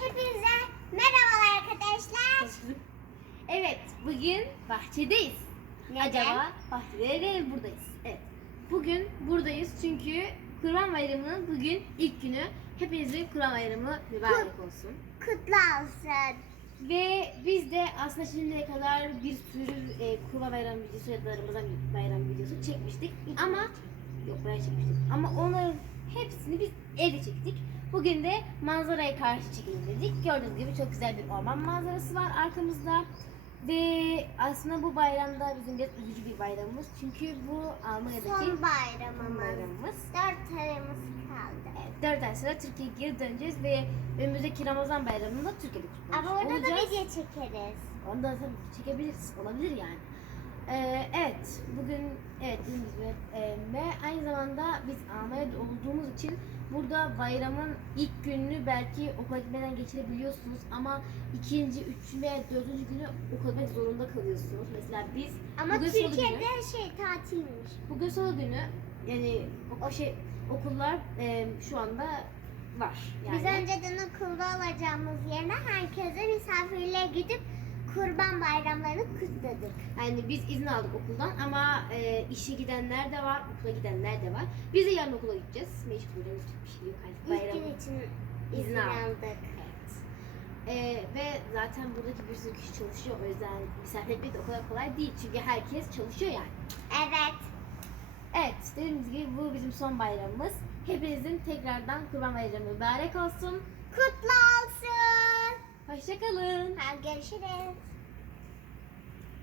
Hepinize merhabalar arkadaşlar. Evet, bugün bahçedeyiz. Neden? Acaba bahçede değil buradayız. Evet. Bugün buradayız çünkü Kurban Bayramı'nın bugün ilk günü. Hepinizin Kurban Bayramı mübarek olsun. Kutlu olsun. Ve biz de aslında şimdiye kadar bir sürü e, Kurban Bayramı videosu ya da Ramazan bayram videosu çekmiştik. Ama yok buraya çekmiştik. Ama onların hepsini biz evde çektik. Bugün de manzaraya karşı çekelim dedik. Gördüğünüz gibi çok güzel bir orman manzarası var arkamızda. Ve aslında bu bayramda bizim biraz üzücü bir bayramımız. Çünkü bu Almanya'daki Son bayramımız. bayramımız. Dört ayımız kaldı. Evet, 4 ay sonra Türkiye'ye geri döneceğiz ve önümüzdeki Ramazan bayramında Türkiye'de kutlamış Ama orada da video çekeriz. Onu da tabii çekebiliriz. Olabilir yani. Ee, evet. Bugün evet dediğimiz gibi e, ve aynı zamanda biz Almanya'da olduğumuz için burada bayramın ilk gününü belki okula gitmeden geçirebiliyorsunuz ama ikinci, üçüncü ve dördüncü günü okula gitmek zorunda kalıyorsunuz. Mesela biz Ama bugün salı Türkiye'de günü, şey tatilmiş. bugün salı günü yani o şey okullar e, şu anda var. Yani. Biz önceden okulda olacağımız yerine herkese misafirliğe gidip kurban bayramlarını kutladık. Yani biz izin aldık okuldan ama e, işe gidenler de var, okula gidenler de var. Biz de yarın okula gideceğiz. Mecbur yapacak bir şey yok artık İlk bayram. gün için İzin izin aldık. aldık. Evet. E, ve zaten buradaki bir sürü kişi çalışıyor. O yüzden misafir etmek de o kadar kolay değil. Çünkü herkes çalışıyor yani. Evet. Evet, dediğimiz gibi bu bizim son bayramımız. Hepinizin tekrardan Kurban Bayramı mübarek olsun. Kutlu olsun. Hoşçakalın. Görüşürüz.